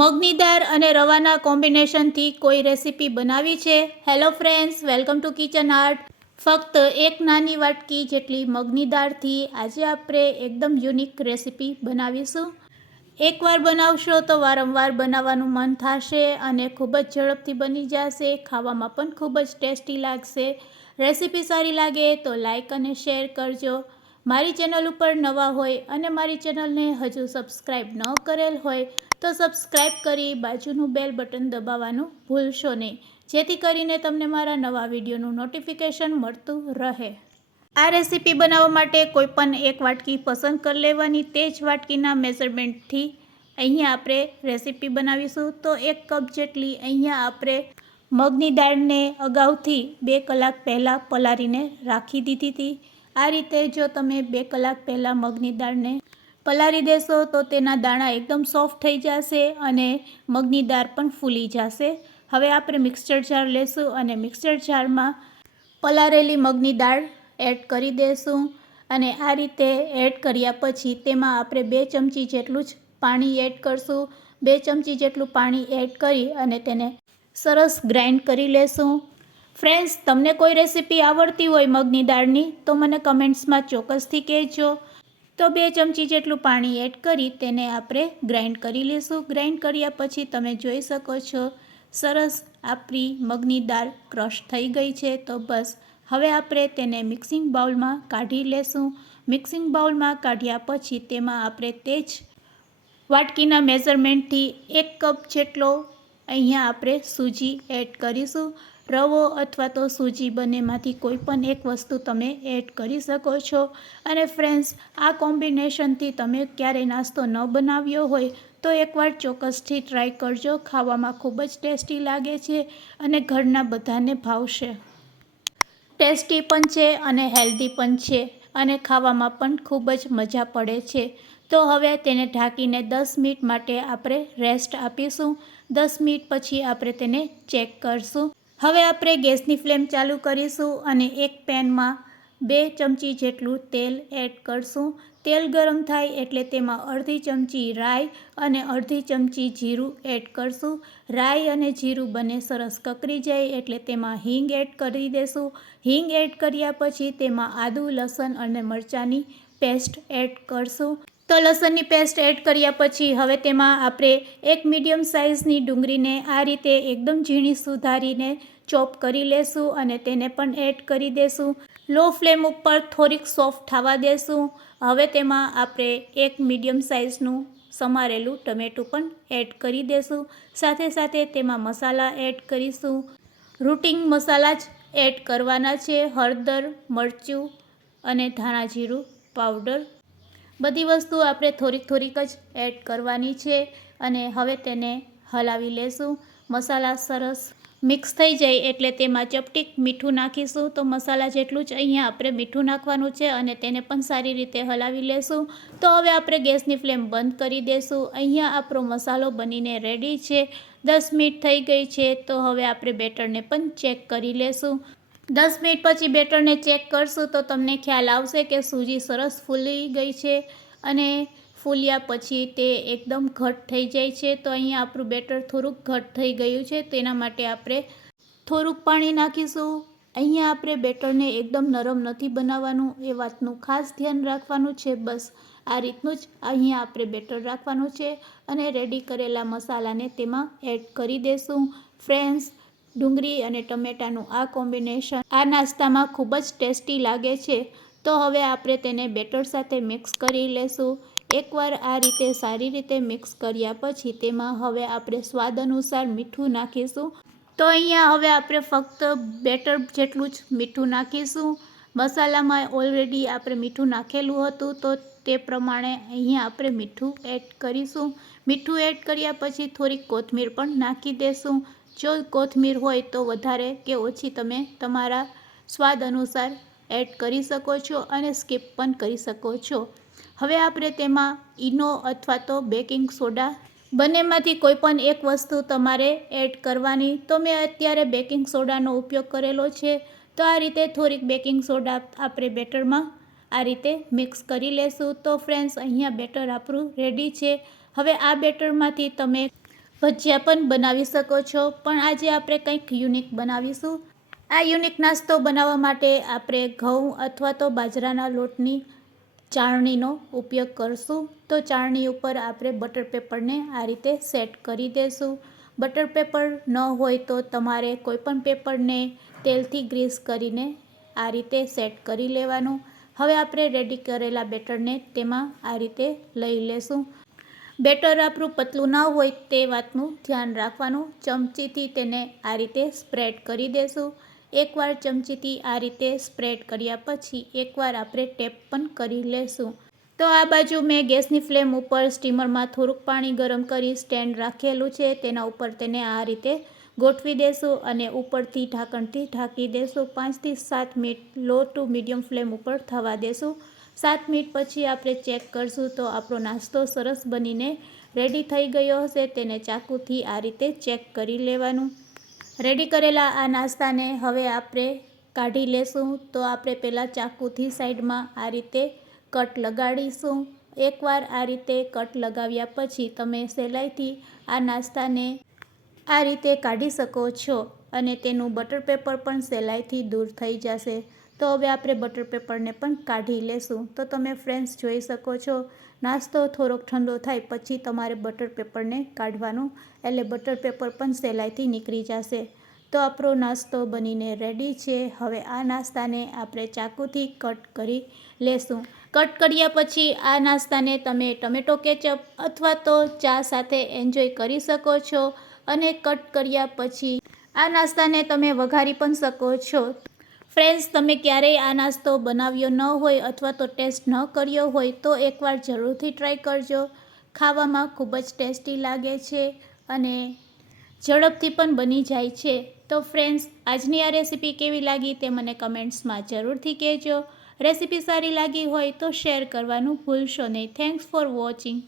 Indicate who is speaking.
Speaker 1: મગની દાળ અને રવાના કોમ્બિનેશનથી કોઈ રેસીપી બનાવી છે? Hello friends welcome to kitchen art ફક્ત એક નાની વાટકી જેટલી મગની દાળથી આજે આપણે એકદમ યુનિક રેસીપી બનાવીશું. એકવાર બનાવશો તો વારંવાર બનાવવાનું મન થશે અને ખૂબ જ ઝડપથી બની જશે, ખાવામાં પણ ખૂબ જ ટેસ્ટી લાગશે. રેસીપી સારી લાગે તો લાઇક અને શેર કરજો. મારી ચેનલ ઉપર નવા હોય અને મારી ચેનલને હજુ સબસ્ક્રાઈબ ન કરેલ હોય તો સબસ્ક્રાઈબ કરી બાજુનું બેલ બટન દબાવવાનું ભૂલશો નહીં. જેથી કરીને તમને મારા નવા વિડીયોનું નોટિફિકેશન મળતું રહે. આ રેસીપી બનાવવા માટે કોઈ પણ એક વાટકી પસંદ કરી લેવાની. તે જ વાટકીના મેઝરમેન્ટથી અહીંયા આપણે રેસીપી બનાવીશું. તો એક કપ જેટલી અહીંયા આપણે મગની દાળને અગાઉથી બે કલાક પહેલાં પલાળીને રાખી દીધી હતી. આ રીતે જો તમે બે કલાક પહેલાં મગની દાળને પલાળી દેશો તો તેના દાણા એકદમ સોફ્ટ થઈ જશે અને મગની દાળ પણ ફૂલી જશે. હવે આપણે મિક્સચર જાર લેશું અને મિક્સચર જારમાં પલાળેલી મગની દાળ એડ કરી દેશું અને આ રીતે એડ કર્યા પછી તેમાં આપણે બે ચમચી જેટલું જ પાણી એડ કરશું. બે ચમચી જેટલું પાણી એડ કરી અને તેને સરસ ગ્રાઇન્ડ કરી લેશું. ફ્રેન્ડ્સ તમને કોઈ રેસીપી આવડતી હોય મગની દાળની તો મને કમેન્ટ્સમાં ચોક્કસથી કહેજો. તો બે ચમચી જેટલું પાણી એડ કરી તેને આપણે ગ્રાઇન્ડ કરી લઈશું ગ્રાઇન્ડ કર્યા પછી તમે જોઈ શકો છો, સરસ આપણી મગની દાળ ક્રશ થઈ ગઈ છે. તો બસ, હવે આપણે તેને મિક્સિંગ બાઉલમાં કાઢી લેશું. મિક્સિંગ બાઉલમાં કાઢ્યા પછી તેમાં આપણે તે જ વાટકીના મેઝરમેન્ટથી એક કપ જેટલો અહીંયા આપણે સૂજી એડ કરીશું. રવો અથવા તો સૂજી બંનેમાંથી કોઈ પણ એક વસ્તુ તમે એડ કરી શકો છો. અને ફ્રેન્ડ્સ, આ કોમ્બિનેશનથી તમે ક્યારેય નાસ્તો ન બનાવ્યો હોય તો એકવાર ચોક્કસથી ટ્રાય કરજો. ખાવામાં ખૂબ જ ટેસ્ટી લાગે છે અને ઘરના બધાને ભાવશે. ટેસ્ટી પણ છે અને હેલ્ધી પણ છે અને ખાવામાં પણ ખૂબ જ મજા પડે છે. તો હવે તેને ઢાંકીને દસ મિનિટ માટે આપણે રેસ્ટ આપીશું. દસ મિનિટ પછી આપણે તેને ચેક કરશું. હવે આપણે ગેસની ફ્લેમ ચાલુ કરીશું અને એક પેનમાં બે ચમચી જેટલું તેલ એડ કરશું. તેલ ગરમ થાય એટલે તેમાં અડધી ચમચી રાઈ અને અડધી ચમચી જીરું એડ કરશું. રાઈ અને જીરું બંને સરસ કકરી જાય એટલે તેમાં હિંગ એડ કરી દેશું. હિંગ એડ કર્યા પછી તેમાં આદું, લસણ અને મરચાંની પેસ્ટ એડ કરશું. તો લસણની પેસ્ટ એડ કર્યા પછી હવે તેમાં આપણે એક મીડિયમ સાઇઝની ડુંગળીને આ રીતે એકદમ ઝીણી સુધારીને ચોપ કરી લેશું અને તેને પણ એડ કરી દેશું. લો ફ્લેમ ઉપર થોડીક સોફ્ટ થવા દેશું. હવે તેમાં આપણે એક મીડિયમ સાઇઝનું સમારેલું ટમેટું પણ એડ કરી દેશું. સાથે સાથે તેમાં મસાલા એડ કરીશું. રૂટિંગ મસાલા જ એડ કરવાના છે. હળદર, મરચું અને ધાણા જીરું, પાવડર બધી વસ્તુ આપણે થોડીક થોડીક જ એડ કરવાની છે અને હવે તેને હલાવી લેશું. મસાલા સરસ મિક્સ થઈ જાય એટલે તેમાં ચપટીક મીઠું નાખીશું. તો મસાલા જેટલું જ અહીંયા આપણે મીઠું નાખવાનું છે અને તેને પણ સારી રીતે હલાવી લેશું. તો હવે આપણે ગેસની ફ્લેમ બંધ કરી દઈશું અહીંયા આપણો મસાલો બનીને રેડી છે. દસ મિનિટ થઈ ગઈ છે. તો હવે આપણે બેટરને પણ ચેક કરી લેશું. દસ મિનિટ પછી બેટરને ચેક કરશું તો તમને ખ્યાલ આવશે કે સૂજી સરસ ફૂલી ગઈ છે અને ફૂલ્યા પછી તે એકદમ ઘટ થઈ જાય છે. તો અહીંયા આપણું બેટર થોડુંક ઘટ થઈ ગયું છે. તેના માટે આપણે થોડુંક પાણી નાખીશું. અહીંયા આપણે બેટરને એકદમ નરમ નથી બનાવવાનું. એ વાતનું ખાસ ધ્યાન રાખવાનું છે. બસ આ રીતનું જ અહીંયા આપણે બેટર રાખવાનું છે અને રેડી કરેલા મસાલાને તેમાં એડ કરી દઈશું ફ્રેન્ડ્સ ડુંગળી અને ટમેટાનું આ કોમ્બિનેશન આ નાસ્તામાં ખૂબ જ ટેસ્ટી લાગે છે. તો હવે આપણે તેને બેટર સાથે મિક્સ કરી લેશું. એકવાર આ રીતે સારી રીતે મિક્સ કર્યા પછી તેમાં હવે આપણે સ્વાદ અનુસાર મીઠું નાખીશું. તો અહીંયા હવે આપણે ફક્ત બેટર જેટલું જ મીઠું નાખીશું. મસાલામાં ઓલરેડી આપણે મીઠું નાખેલું હતું તો તે પ્રમાણે અહીંયા આપણે મીઠું એડ કરીશું. મીઠું એડ કર્યા પછી થોડીક કોથમીર પણ નાખી દઈશું જો કોથમીર હોય તો વધારે કે ઓછી તમે તમારા સ્વાદ અનુસાર એડ કરી શકો છો અને સ્કીપ પણ કરી શકો છો. હવે આપણે તેમાં ઈનો અથવા તો બેકિંગ સોડા બંનેમાંથી કોઈ પણ એક વસ્તુ તમારે એડ કરવાની. તો મેં અત્યારે બેકિંગ સોડાનો ઉપયોગ કરેલો છે. તો આ રીતે થોડીક બેકિંગ સોડા આપણે બેટરમાં આ રીતે મિક્સ કરી લેશું. તો ફ્રેન્ડ્સ, અહીંયા બેટર આપણું રેડી છે. હવે આ બેટરમાંથી તમે ભજીયા પણ બનાવી શકો છો. પણ આજે આપણે કંઈક યુનિક બનાવીશું. આ યુનિક નાસ્તો બનાવવા માટે આપણે ઘઉં અથવા તો બાજરાના લોટની ચાળણીનો ઉપયોગ કરશું. તો ચાળણી ઉપર આપણે બટર પેપરને આ રીતે સેટ કરી દેશું. બટર પેપર ન હોય તો તમારે કોઈપણ પેપરને તેલથી ગ્રીસ કરીને આ રીતે સેટ કરી લેવાનું. હવે આપણે રેડી કરેલા બેટરને તેમાં આ રીતે લઈ લેશું. બેટર આપણું પતલું ના હોય તે વાતનું ધ્યાન રાખવાનું. ચમચીથી તેને આ રીતે સ્પ્રેડ કરી દેશું. એકવાર ચમચીથી આ રીતે સ્પ્રેડ કર્યા પછી એકવાર આપણે ટેપ પણ કરી લેશું. તો આ બાજુ મેં ગેસની ફ્લેમ ઉપર સ્ટીમરમાં થોડુંક પાણી ગરમ કરી સ્ટેન્ડ રાખેલું છે. તેના ઉપર તેને આ રીતે ગોઠવી દેશું અને ઉપરથી ઢાંકણથી ઢાંકી દેશું. પાંચથી સાત minute low to medium flame ઉપર થવા દેશું. સાત મિનિટ પછી આપણે ચેક કરશું તો આપણો નાસ્તો સરસ બનીને રેડી થઈ ગયો હશે. તેને ચાકુથી આ રીતે ચેક કરી લેવાનું. રેડી કરેલા આ નાસ્તાને હવે આપણે કાઢી લેશું. તો આપણે પહેલાં ચાકુથી સાઈડમાં આ રીતે કટ લગાડીશું. એકવાર આ રીતે કટ લગાવ્યા પછી તમે સહેલાઈથી આ નાસ્તાને આ રીતે કાઢી શકો છો અને તેનું બટર પેપર પણ સહેલાઈથી દૂર થઈ જશે. તો હવે આપણે બટર પેપરને પણ કાઢી લેશું. તો તમે ફ્રેન્ડ્સ જોઈ શકો છો, નાસ્તો થોડોક ઠંડો થાય પછી તમારે બટર પેપરને કાઢવાનું. એટલે બટર પેપર પણ સહેલાઈથી નીકળી જશે. તો આપણો નાસ્તો બનીને રેડી છે. હવે આ નાસ્તાને આપણે ચાકુથી કટ કરી લેશું. કટ કર્યા પછી આ નાસ્તાને તમે ટમેટો કેચઅપ અથવા તો ચા સાથે એન્જોય કરી શકો છો. અને કટ કર્યા પછી આ નાસ્તાને તમે વઘારી પણ શકો છો. ફ્રેન્ડ્સ, તમે ક્યારેય આ નાસ્તો બનાવ્યો ન હોય અથવા તો ટેસ્ટ ન કર્યો હોય તો એકવાર જરૂરથી ટ્રાય કરજો. ખાવામાં ખૂબ જ ટેસ્ટી લાગે છે અને ઝડપથી પણ બની જાય છે. તો ફ્રેન્ડ્સ, આજની આ રેસીપી કેવી લાગી તે મને કમેન્ટ્સમાં જરૂરથી કહેજો. રેસીપી સારી લાગી હોય તો શેર કરવાનું ભૂલશો નહીં. Thanks for watching.